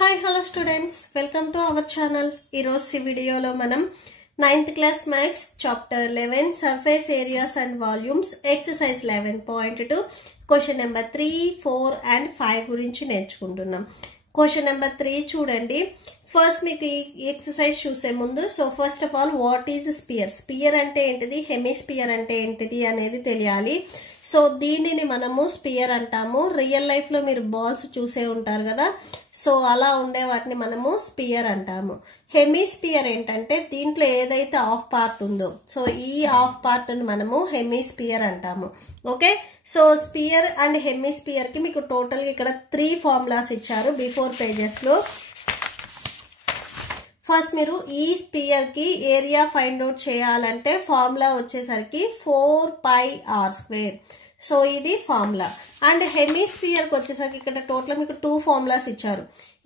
Hi, hello students. Welcome to our channel. ఈ రోజు వీడియోలో మనం 9th class maths chapter 11 surface areas and volumes exercise 11.2 question number 3, 4 and 5 గురించి నేర్చుకుంటున్నాం. Question number 3 చూడండి. ఫస్ట్ మీకు ఈ ఎక్సర్సైజ్ చూసే ముందు first of all what is sphere, sphere అంటే ఏంటిది, హెమిస్పియర్ అంటే ఏంటిది అనేది తెలియాలి. దీనిని మనము స్పియర్ అంటాము. రియల్ లైఫ్లో మీరు బాల్స్ చూసే ఉంటారు కదా, అలా ఉండే వాటిని మనము స్పియర్ అంటాము. హెమిస్పియర్ ఏంటంటే దీంట్లో ఏదైతే హాఫ్ పార్ట్ ఉందో ఈ హాఫ్ పార్ట్ని మనము హెమిస్పియర్ అంటాము. ఓకే, స్పియర్ అండ్ హెమిస్పియర్ కి మీకు టోటల్గా ఇక్కడ 3 ఫార్ములాస్ ఇచ్చారు బిఫోర్ పేజెస్లో. ఫస్ట్ మీరు ఈ స్పియర్ కి ఏరియా ఫైండ్ అవుట్ చేయాలంటే ఫార్ములా వచ్చేసరికి 4πr². ఇది ఫార్ములా. అండ్ హెమిస్పియర్ కి వచ్చేసరికి ఇక్కడ టోటల్ మీకు 2 ఫార్ములాస్ ఇచ్చారు.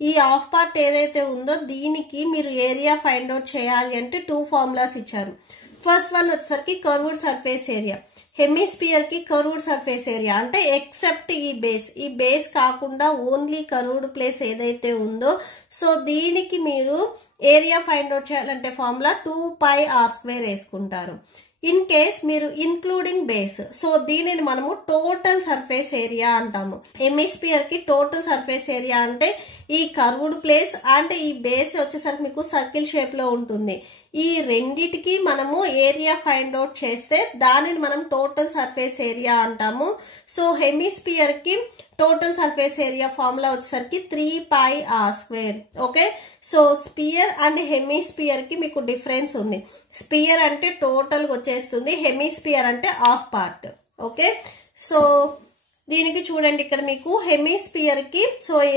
ఈ హాఫ్ పార్ట్ ఏదైతే ఉందో దీనికి మీరు ఏరియా ఫైండ్ అవుట్ చేయాలి అంటే 2 ఫార్ములాస్ ఇచ్చారు. ఫస్ట్ వన్ వచ్చేసరికి కర్వ్డ్ సర్ఫేస్ ఏరియా. హెమిస్పియర్ కి కర్వ్డ్ సర్ఫేస్ ఏరియా అంటే ఎక్సెప్ట్ ఈ బేస్ కాకుండా ఓన్లీ కర్వ్డ్ ప్లేస్ ఏదైతే ఉందో దీనికి మీరు ఏరియా ఫైండ్ అవుట్ చేయాలంటే ఫార్ములా 2πr² వేసుకుంటారు. ఇన్ కేస్ మీరు ఇన్క్లూడింగ్ బేస్ దీనిని మనము టోటల్ సర్ఫేస్ ఏరియా అంటాము. హెమిస్పియర్ కి టోటల్ సర్ఫేస్ ఏరియా అంటే ఈ కర్వ్డ్ ప్లేస్ అండ్ ఈ బేస్ వచ్చేసరికి మీకు సర్కిల్ షేప్ లో ఉంటుంది. ఈ రెండిటికి మనము ఏరియా ఫైండ్ అవుట్ చేస్తే దానిని మనం టోటల్ సర్ఫేస్ ఏరియా అంటాము. హెమిస్పియర్ కి టోటల్ సర్ఫేస్ ఏరియా ఫార్ములా వచ్చేసరికి 3πr². Okay, spear and hemisphere కి మీకు డిఫరెన్స్ ఉంది. స్పియర్ అంటే టోటల్ వచ్చేస్తుంది, హెమిస్పియర్ అంటే హాఫ్ పార్ట్. ఓకే, దీనికి చూడండి ఇక్కడ మీకు హెమిస్పియర్ కి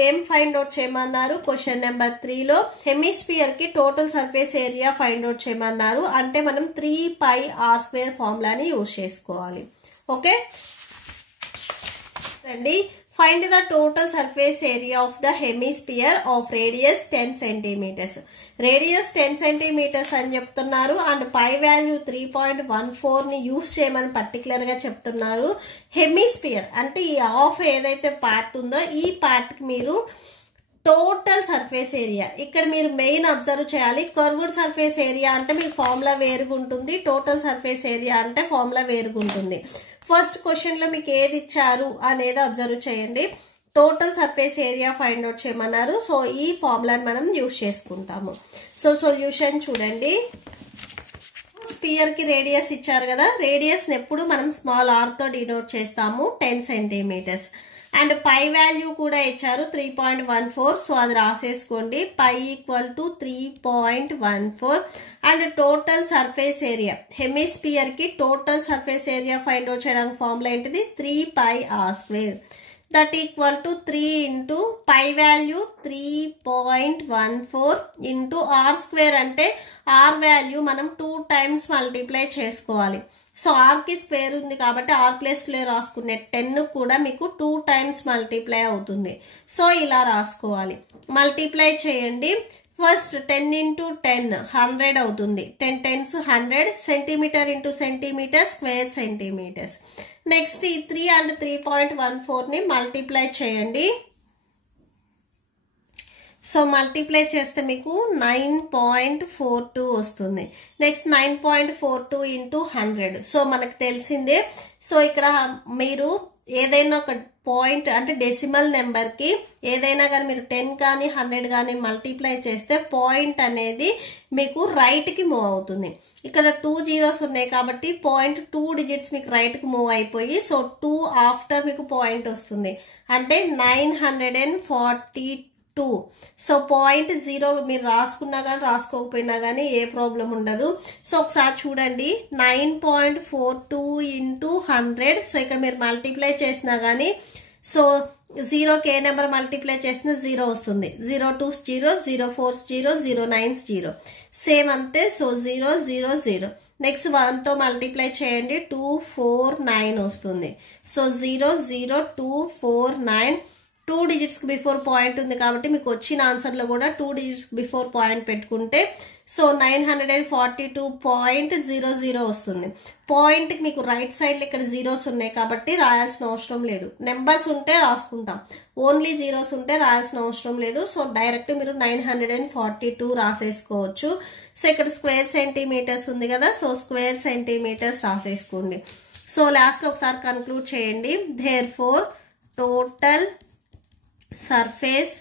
ఏం ఫైండ్ అవుట్ చేయమన్నారు క్వశ్చన్ నెంబర్ 3లో హెమిస్పియర్ కి total surface area find out చేయమన్నారు. అంటే మనం 3πr² ఫార్ములాని యూజ్ చేసుకోవాలి. ఓకే అండి, find the total surface area of the hemisphere of radius 10 centimeters. Radius 10 centimeters అని చెప్తున్నారు అండ్ పై వాల్యూ 3.14 ని యూస్ చేయమని పర్టికులర్ గా చెప్తున్నారు. హెమిస్పియర్ అంటే ఈ హాఫ్ ఏదైతే పార్ట్ ఉందో ఈ పార్ట్ కి మీరు టోటల్ సర్ఫేస్ ఏరియా ఇక్కడ మీరు మెయిన్ అబ్జర్వ్ చేయాలి. కర్వ్డ్ సర్ఫేస్ ఏరియా అంటే మీకు ఫార్ములా వేరుగా ఉంటుంది, టోటల్ సర్ఫేస్ ఏరియా అంటే ఫార్ములా వేరుగా ఉంటుంది. ఫస్ట్ క్వశ్చన్ లో మీకు ఏది ఇచ్చారు అనేది అబ్జర్వ్ చేయండి. Total surface area find out చేయమన్నారు. ఈ ఫార్ములాని మనం యూజ్ చేసుకుంటాము. సొల్యూషన్ చూడండి. స్పియర్ కి రేడియస్ ఇచ్చారు కదా, రేడియస్ ఎప్పుడు మనం స్మాల్ r తో డినోట్ చేస్తాము 10 సెంటీమీటర్స్. అండ్ పై వాల్యూ కూడా ఇచ్చారు 3.14, అది రాసేసుకోండి. Pi equal to 3.14. And total surface area hemisphere కి total surface area find out చేయడానికి ఫార్ములా ఏంటిది 3πr². That equal to 3 into pi value 3.14 into r² అంటే r వాల్యూ మనం 2 టైమ్స్ మల్టిప్లై చేసుకోవాలి. r కి స్క్వేర్ ఉంది కాబట్టి r ప్లేస్ లో రాసుకునే 10 కూడా మీకు 2 టైమ్స్ మల్టిప్లై అవుతుంది. ఇలా రాసుకోవాలి. మల్టిప్లై చేయండి. ఫస్ట్ 10 ఇంటూ 10 100 అవుతుంది. 10 tens 100. Centimetre into centimetre square centimetres. Next ఈ 3 అండ్ 3.14 ని మల్టిప్లై చేయండి. మల్టిప్లై చేస్తే మీకు 9.42 వస్తుంది. Next 9.42 into 100. మనకు తెలిసిందే. ఇక్కడ మీరు ఏదైనా ఒక పాయింట్ అంటే డెసిమల్ నెంబర్ కి ఏదైనా కానీ మీరు 10 కానీ 100 కానీ మల్టిప్లై చేస్తే పాయింట్ అనేది మీకు రైట్ కి మూవ్ అవుతుంది. ఇక్కడ 2 జీరోస్ ఉన్నాయి కాబట్టి పాయింట్ 2 డిజిట్స్ మీకు రైట్ కి మూవ్ అయిపోయి 2 ఆఫ్టర్ మీకు పాయింట్ వస్తుంది. అంటే 942. పాయింట్ 0 మీరు రాసుకున్నా కానీ రాసుకోకపోయినా కానీ ఏ ప్రాబ్లం ఉండదు. ఒకసారి చూడండి. 9.42 ఇంటూ 100. ఇక్కడ మీరు మల్టిప్లై చేసినా కానీ 0కి ఏ నెంబర్ మల్టిప్లై చేసినా 0 వస్తుంది. 0 2 0, 0 4 0, 0 9 0. సేమ్ అంతే. 0 0 0. నెక్స్ట్ 1 తో మల్టిప్లై చేయండి. 2 4 9 వస్తుంది. 0 0 2 4 9. 2 digits బిఫోర్ పాయింట్ ఉంది కాబట్టి మీకు వచ్చిన ఆన్సర్లో కూడా 2 digits బిఫోర్ పాయింట్ పెట్టుకుంటే సో 942.00 వస్తుంది. పాయింట్కి మీకు రైట్ సైడ్లో ఇక్కడ జీరోస్ ఉన్నాయి కాబట్టి రాయాల్సిన అవసరం లేదు. నెంబర్స్ ఉంటే రాసుకుంటాం, ఓన్లీ జీరోస్ ఉంటే రాయాల్సిన అవసరం లేదు. సో డైరెక్ట్ మీరు 942 రాసేసుకోవచ్చు. సో ఇక్కడ స్క్వేర్ సెంటీమీటర్స్ ఉంది కదా, సో స్క్వేర్ సెంటీమీటర్స్ రాసేసుకోండి. సో లాస్ట్లో ఒకసారి కన్క్లూడ్ చేయండి. Therefore total surface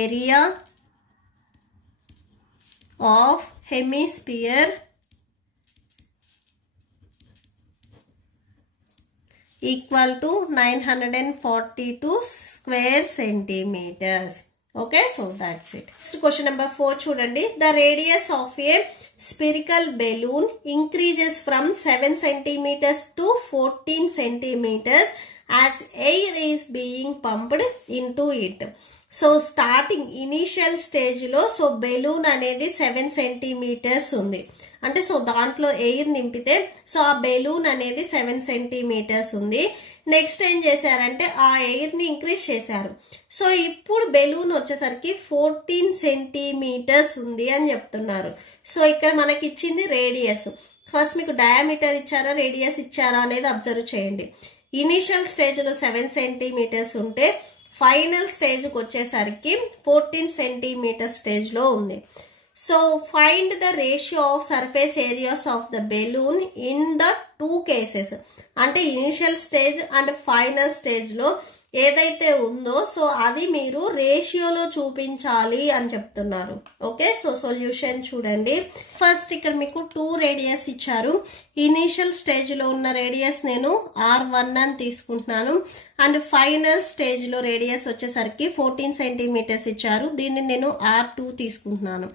area of hemisphere equal to 942 square centimeters. Okay, so that's it. Next question number 4 chudandi. The radius of a spherical balloon increases from 7 centimeters to 14 centimeters as air is being pumped into it. So starting initial స్టేజ్లో so balloon అనేది 7 centimeters ఉంది అంటే so దాంట్లో air నింపితే so ఆ balloon అనేది 7 centimeters ఉంది. Next ఏం చేశారంటే ఆ ఎయిర్ని ఇంక్రీజ్ చేశారు. సో ఇప్పుడు బెలూన్ వచ్చేసరికి 14 centimeters ఉంది అని చెప్తున్నారు. సో ఇక్కడ మనకి ఇచ్చింది రేడియస్. ఫస్ట్ మీకు డయామీటర్ ఇచ్చారా రేడియస్ ఇచ్చారా అనేది అబ్జర్వ్ చేయండి. ఇనీషియల్ స్టేజ్లో 7 centimeters ఉంటే ఫైనల్ స్టేజ్కి వచ్చేసరికి 14 centimeters స్టేజ్లో ఉంది. So find the ratio of surface areas of the balloon in the 2 cases. అంటే ఇనీషియల్ స్టేజ్ అండ్ ఫైనల్ స్టేజ్లో ఏదైతే ఉందో సో అది మీరు రేషియోలో చూపించాలి అని చెప్తున్నారు. ఓకే, సో సొల్యూషన్ చూడండి. ఫస్ట్ ఇక్కడ మీకు 2 రేడియస్ ఇచ్చారు. ఇనీషియల్ స్టేజ్లో ఉన్న రేడియస్ నేను R1 అని తీసుకుంటున్నాను అండ్ ఫైనల్ స్టేజ్లో రేడియస్ వచ్చేసరికి 14 centimeters ఇచ్చారు. దీన్ని నేను R2 తీసుకుంటున్నాను.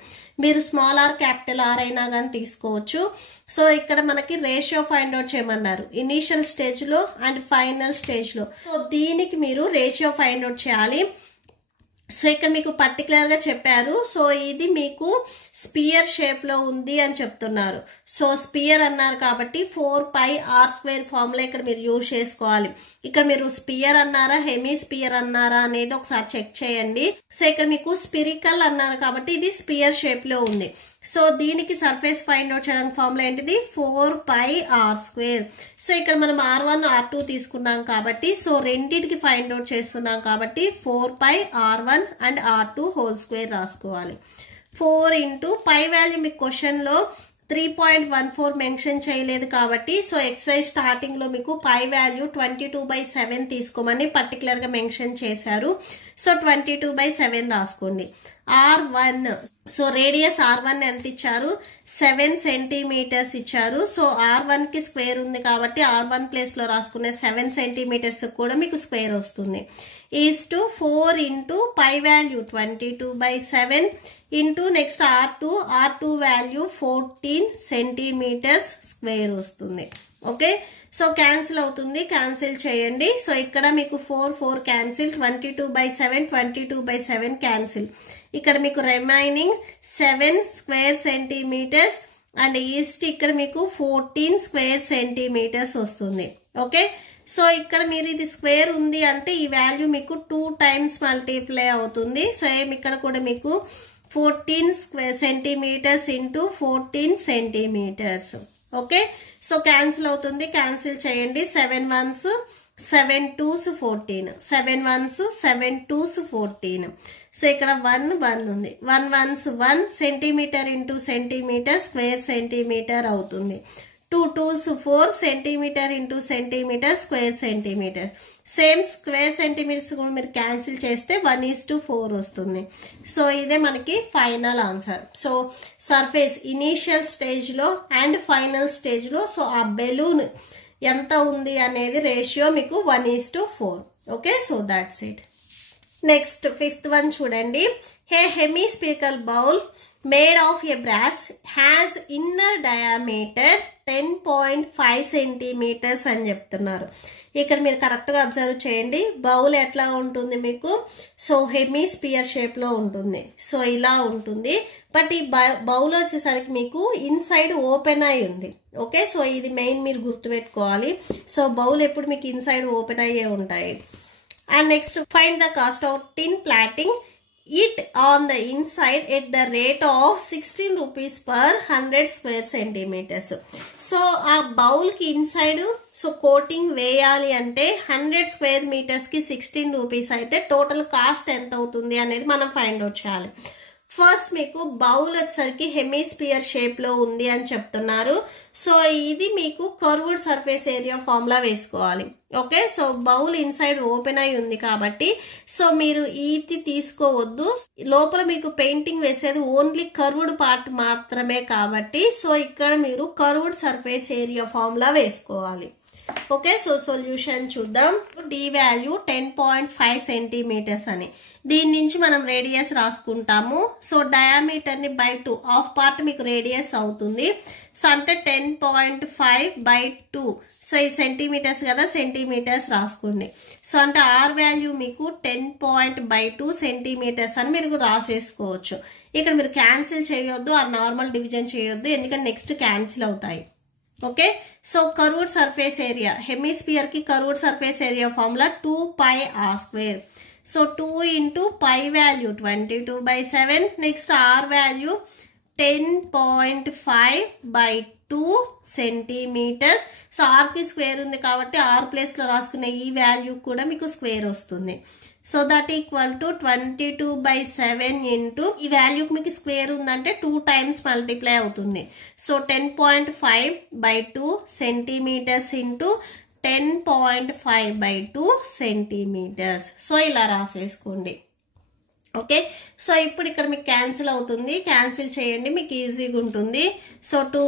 మీరు స్మాల్ ఆర్ క్యాపిటల్ ఆర్ అయినా కానీ తీసుకోవచ్చు. సో ఇక్కడ మనకి రేషియో ఫైండ్ అవుట్ చేయమన్నారు ఇనీషియల్ స్టేజ్లో అండ్ ఫైనల్ స్టేజ్లో. సో దీనికి మీరు రేషియో ఫైండ్ అవుట్ చేయాలి. సో ఇక్కడ మీకు పర్టికులర్గా చెప్పారు. సో ఇది మీకు స్పియర్ షేప్లో ఉంది అని చెప్తున్నారు. సో స్పియర్ అన్నారు కాబట్టి 4πr² ఫార్ములా ఇక్కడ మీరు యూజ్ చేసుకోవాలి. ఇక్కడ మీరు స్పియర్ అన్నారా హెమీ స్పియర్ అన్నారా అనేది ఒకసారి చెక్ చేయండి. సో ఇక్కడ మీకు స్పిరికల్ అన్నారు కాబట్టి ఇది స్పియర్ షేప్లో ఉంది. సో దీనికి సర్ఫేస్ ఫైండ్ అవుట్ చేయడానికి ఫార్ములా ఏంటిది 4πr². సో ఇక్కడ మనం R1 R2 తీసుకున్నాం కాబట్టి సో రెండింటికి ఫైండ్ అవుట్ చేస్తున్నాం కాబట్టి 4πr1 and R2 whole square రాసుకోవాలి. 4 ఇంటూ పై వాల్యూ మీకు క్వశ్చన్లో 3.14 మెన్షన్ చేయలేదు కాబట్టి సో ఎక్సర్సైజ్ స్టార్టింగ్లో మీకు పై వాల్యూ 22/7 తీసుకోమని పర్టికులర్గా మెన్షన్ చేశారు. సో 22/7 రాసుకోండి. R1 సో రేడియస్ R1 ఎంత ఇచ్చారు 7 centimeters ఇచ్చారు. సో R1కి స్క్వేర్ ఉంది కాబట్టి R1 ప్లేస్లో రాసుకునే 7 centimeters కూడా మీకు స్క్వేర్ వస్తుంది. Is to 4 into pi value 22/7 into next R2 value 14 centimeters square వస్తుంది. ఓకే, సో క్యాన్సిల్ అవుతుంది, క్యాన్సిల్ చేయండి. సో ఇక్కడ మీకు 4 క్యాన్సిల్, 22/7 క్యాన్సిల్. ఇక్కడ మీకు రిమైనింగ్ 7 square centimeters అండ్ ఈస్ట్ ఇక్కడ మీకు 14 square centimeters వస్తుంది. ఓకే, సో ఇక్కడ మీరు ఇది స్క్వేర్ ఉంది అంటే ఈ వాల్యూ మీకు 2 times మల్టిప్లై అవుతుంది. సేమ్ ఇక్కడ కూడా మీకు 14 centimeters into 14 centimeters. Okay, so cancel అవుతుంది, క్యాన్సిల్ చేయండి. 7 1s 7 2s 14, 7 1s 7 2s 14. So ఇక్కడ 1 ఉంది. 1 1s 1 centimetre into centimetre square centimetre అవుతుంది. 2 2s 4 centimetre into centimetre square centimetre. Same square centimetres కూడా మీరు క్యాన్సిల్ చేస్తే 1:4 వస్తుంది. సో ఇదే మనకి final answer. So surface initial స్టేజ్లో అండ్ ఫైనల్ స్టేజ్లో సో ఆ బెలూన్ ఎంత ఉంది అనేది రేషియో మీకు 1:4. Okay, so that's it. Next 5th one చూడండి. A hemispherical bowl made of a brass has inner diameter 10.5 centimeters అని చెప్తున్నారు. ఇక్కడ మీరు కరెక్ట్గా అబ్జర్వ్ చేయండి. బౌల్ ఎట్లా ఉంటుంది మీకు, సో హెమీస్పియర్ షేప్లో ఉంటుంది. సో ఇలా ఉంటుంది. బట్ ఈ బౌల్ వచ్చేసరికి మీకు ఇన్సైడ్ ఓపెన్ అయి ఉంది. ఓకే, సో ఇది మెయిన్ మీరు గుర్తుపెట్టుకోవాలి. సో బౌల్ ఎప్పుడు మీకు ఇన్సైడ్ ఓపెన్ అయ్యే ఉంటాయి. And next find the cost of tin plating it on the inside at the rate of 16 rupees per 100 square centimeters. So ఆ బౌల్ కి ఇన్సైడ్ సో కోటింగ్ వేయాలి అంటే 100 స్క్వేర్ మీటర్స్ కి 16 rupees అయితే టోటల్ కాస్ట్ ఎంత అవుతుంది అనేది మనం ఫైండ్ అవుట్ చేయాలి. ఫస్ట్ మీకు బౌల్ వచ్చేసరికి హెమీస్పియర్ షేప్ లో ఉంది అని చెప్తున్నారు. సో ఇది మీకు కర్వ్డ్ సర్ఫేస్ ఏరియా ఫార్ములా వేసుకోవాలి. Okay, so bowl inside open అయి ఉంది కాబట్టి సో మీరు ఇది తీసుకోవద్దు. లోపల మీకు పెయింటింగ్ వేసేది ఓన్లీ కర్వ్డ్ పార్ట్ మాత్రమే కాబట్టి సో ఇక్కడ మీరు కర్వ్డ్ సర్ఫేస్ ఏరియా ఫార్ములా వేసుకోవాలి. ఓకే, సో సొల్యూషన్ చూద్దాం. డి వాల్యూ 10.5 సెంటీమీటర్స్ అని, దీని నుంచి మనం రేడియస్ రాసుకుంటాము. సో డయామీటర్ ని బై 2, హాఫ్ పార్ట్ మీకు రేడియస్ అవుతుంది. సో అంటే 10.5/2. సో ఇది సెంటీమీటర్స్ కదా, సెంటీమీటర్స్ రాసుకోండి. సో అంటే ఆర్ వాల్యూ మీకు 10.2 సెంటీమీటర్స్ అని మీరు రాసేసుకోవచ్చు. ఇక్కడ మీరు క్యాన్సిల్ చేయొద్దు, ఆ నార్మల్ డివిజన్ చేయొద్దు, ఎందుకంటే నెక్స్ట్ క్యాన్సిల్ అవుతాయి. Okay, so curved surface area hemisphere కి curved surface area formula 2πr². So 2 into π value 22/7. Next R value 10.5/2 centimetres. So R కి స్క్వేర్ ఉంది కాబట్టి ఆర్ ప్లేస్ లో రాసుకునే ఈ వాల్యూ కూడా మీకు స్క్వేర్ వస్తుంది. So that equal to 22/7 into ఈ వాల్యూకి మీకు స్క్వేర్ ఉందంటే 2 times మల్టిప్లై అవుతుంది. So 10.5/2 centimetres into 10.5/2 centimetres. So ఇలా రాసేసుకోండి. ఓకే, సో ఇప్పుడు ఇక్కడ మీకు క్యాన్సిల్ అవుతుంది, క్యాన్సిల్ చేయండి, మీకు ఈజీగా ఉంటుంది. So 2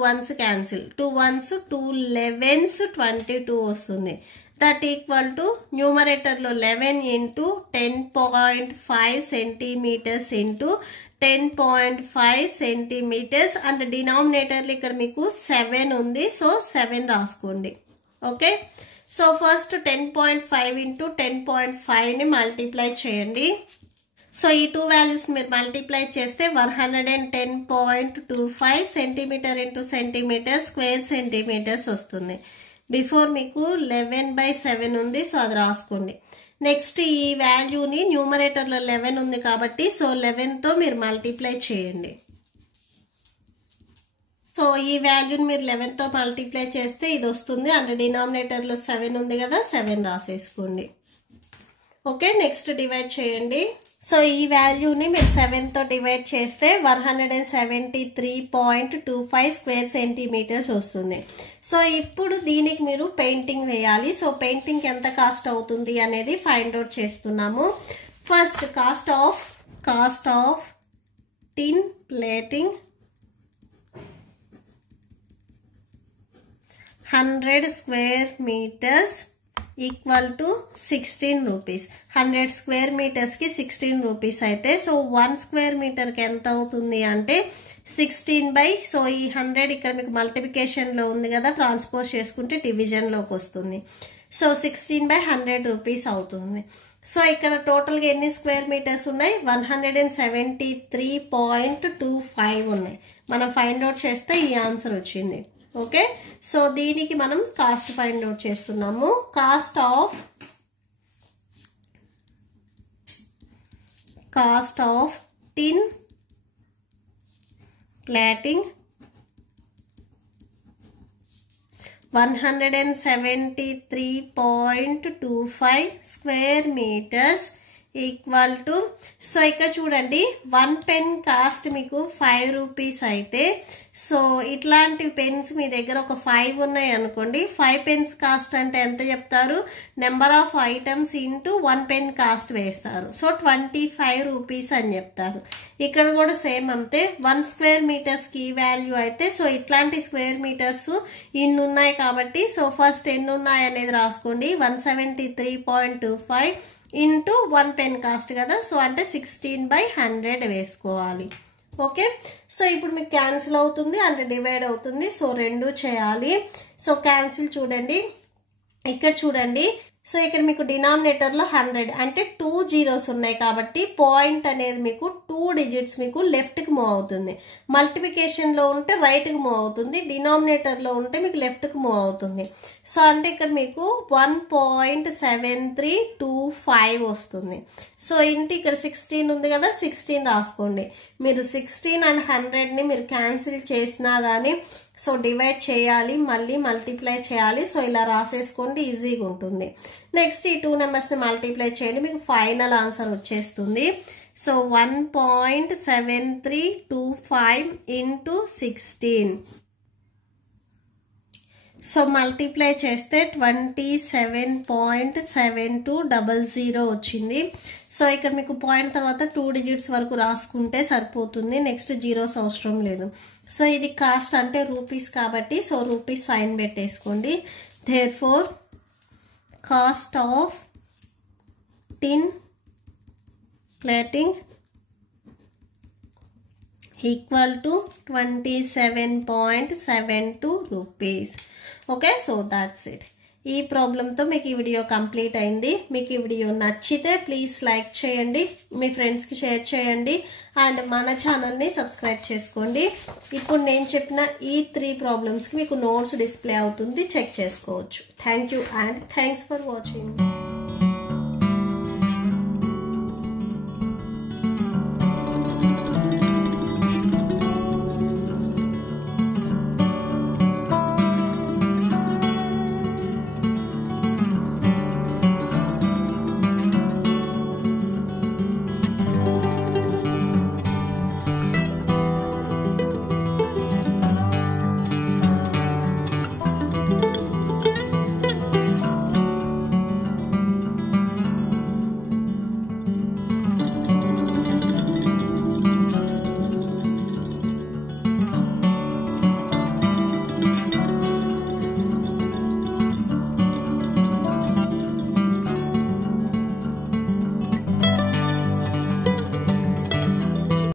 1s cancel, 2 1s 2 11s 22 వస్తుంది. దట్ ఈక్వల్ టు న్యూమరేటర్ లో 11 into 10.5 centimetres into 10.5 centimetres and డినామినేటర్లు ఇక్కడ మీకు 7 ఉంది. సో 7 రాసుకోండి. ఓకే, సో ఫస్ట్ 10.5 ఇంటూ 10.5 ని మల్టిప్లై చేయండి. సో ఈ 2 వాల్యూస్ మీరు మల్టిప్లై చేస్తే 110.25 centimetre into centimetre square centimetres వస్తుంది. బిఫోర్ మీకు 11/7 ఉంది, సో అది రాసుకోండి. నెక్స్ట్ ఈ వాల్యూని న్యూమరేటర్లో 11 ఉంది కాబట్టి సో 11తో మీరు మల్టిప్లై చేయండి. సో ఈ వాల్యూని మీరు 11తో మల్టిప్లై చేస్తే ఇది వస్తుంది. అండ్ డినామినేటర్లో 7 ఉంది కదా, 7 రాసేసుకోండి. ఓకే, నెక్స్ట్ డివైడ్ చేయండి. సో ఈ వాల్యూని మీరు 7తో డివైడ్ చేస్తే 173.25 స్క్వేర్ సెంటీమీటర్స్ వస్తుంది. సో ఇప్పుడు దీనికి మీరు పెయింటింగ్ వేయాలి. సో పెయింటింగ్ ఎంత కాస్ట్ అవుతుంది అనేది ఫైండ్ అవుట్ చేస్తున్నాము. First cost of tin plating 100 square meters equal to 16 rupees. 100 square మీటర్స్కి 16 రూపీస్ అయితే సో 1 స్క్వేర్ మీటర్కి ఎంత అవుతుంది అంటే 16 సో ఈ 100 ఇక్కడ మీకు మల్టిప్లికేషన్లో ఉంది కదా, ట్రాన్స్పోజ్ చేసుకుంటే డివిజన్లోకి వస్తుంది. సో 16/100 రూపీస్ అవుతుంది. సో ఇక్కడ టోటల్గా ఎన్ని స్క్వేర్ మీటర్స్ ఉన్నాయి, 173.25 ఉన్నాయి. మనం ఫైండ్ అవుట్ చేస్తే ఈ ఆన్సర్ వచ్చింది. ఓకే, సో దీనికి మనం కాస్ట్ ఫైండ్ అవుట్ చేస్తున్నాము. Cost of tin plating 173.25 square metres equal to so ఇక్కడ చూడండి 1 పెన్ కాస్ట్ మీకు 5 రూపీస్ అయితే సో ఇట్లాంటి పెన్స్ మీ దగ్గర ఒక 5 ఉన్నాయి అనుకోండి, 5 పెన్స్ కాస్ట్ అంటే ఎంత చెప్తారు, number of items into 1 pen cost వేస్తారు. సో 25 రూపీస్ అని చెప్తారు. ఇక్కడ కూడా సేమ్ అంతే. 1 స్క్వేర్ మీటర్స్కి ఈ వాల్యూ అయితే సో ఇట్లాంటి స్క్వేర్ మీటర్స్ ఇన్ని ఉన్నాయి కాబట్టి సో ఫస్ట్ ఎన్ని ఉన్నాయి అనేది రాసుకోండి. 173.25 ఇంటూ 1 పెన్ కాస్ట్ కదా, సో అంటే 16/100 వేసుకోవాలి. ఓకే, సో ఇప్పుడు మీకు క్యాన్సిల్ అవుతుంది అండ్ డివైడ్ అవుతుంది. సో రెండు చేయాలి. సో క్యాన్సిల్ చూడండి, ఇక్కడ చూడండి. సో ఇక్కడ మీకు డినామినేటర్లో 100 అంటే 2 జీరోస్ ఉన్నాయి కాబట్టి పాయింట్ అనేది మీకు 2 డిజిట్స్ మీకు లెఫ్ట్కి మూవ్ అవుతుంది. మల్టిప్లికేషన్లో ఉంటే రైట్కి మూవ్ అవుతుంది, డినామినేటర్లో ఉంటే మీకు లెఫ్ట్కి మూవ్ అవుతుంది. సో అంటే ఇక్కడ మీకు 1.7325 వస్తుంది. సో ఇంటి ఇక్కడ 16 ఉంది కదా, 16 రాసుకోండి. మీరు 16 అండ్ 100ని మీరు క్యాన్సిల్ చేసినా కానీ సో డివైడ్ చేయాలి, మళ్ళీ మల్టిప్లై చేయాలి. సో ఇలా రాసేసుకోండి, ఈజీగా ఉంటుంది. నెక్స్ట్ ఈ 2 నెంబర్స్ని మల్టిప్లై చేయండి, మీకు ఫైనల్ ఆన్సర్ వచ్చేస్తుంది. So 1.7325 into 16. సో మల్టిప్లై చేస్తే 27.7200 వచ్చింది. సో ఇక్కడ మీకు పాయింట్ తర్వాత 2 డిజిట్స్ వరకు రాసుకుంటే సరిపోతుంది, నెక్స్ట్ జీరోస్ అవసరం లేదు. సో ఇది కాస్ట్ అంటే రూపీస్ కాబట్టి సో రూపీస్ సైన్ పెట్టేసుకోండి. Therefore cost of tin plating equal to 27.72 rupees. Okay, so that's it. ఈ ప్రాబ్లంతో మీకు ఈ వీడియో కంప్లీట్ అయింది. మీకు ఈ వీడియో నచ్చితే ప్లీజ్ లైక్ చేయండి, మీ ఫ్రెండ్స్కి షేర్ చేయండి అండ్ మన ఛానల్ని సబ్స్క్రైబ్ చేసుకోండి. ఇప్పుడు నేను చెప్పిన ఈ 3 ప్రాబ్లమ్స్కి మీకు నోట్స్ డిస్ప్లే అవుతుంది, చెక్ చేసుకోవచ్చు. Thank you and thanks for watching.